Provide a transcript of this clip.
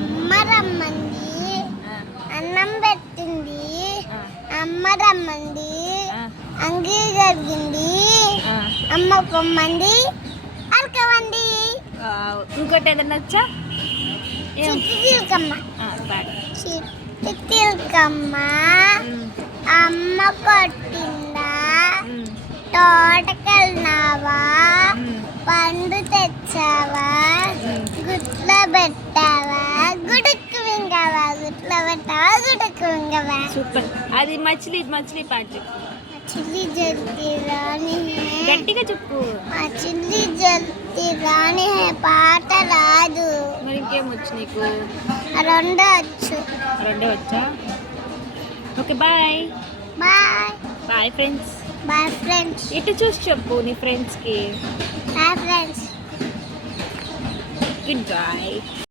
అమ్మ రమ్మంది, అన్నం పెట్టింది, అమ్మ రమ్మంది, అంగీ జరిగింది, అమ్మ పొమ్మంది, అరకమంది. ఇంకోటి ఏదన్నా వచ్చా? చిట్టికమ్మ చిట్టికమ్మ అమ్మ కొట్టిందా, తోటకెళ్ళినావా, పండు తెచ్చావా, గుట్లో పెట్టావా, గుడుక్కు వింగావా, గుట్లో పెట్టావా, గుడుక్కు వింగావా. సూపర్. అది మచిలీ మచిలీ పాట చెప్పు. మచిలీ జల్దీ రాని గట్టిగా చెప్పు. మచిలీ జల్దీ రాని పాట రాదు. మరి ఇంకేం వచ్చు నీకు? రెండే వచ్చు. రెండే వచ్చా? Okay bye. Bye bye friends. Bye friends. ఇటు చూసి చెప్పు నీ ఫ్రెండ్స్కి. Bye friends. Good bye.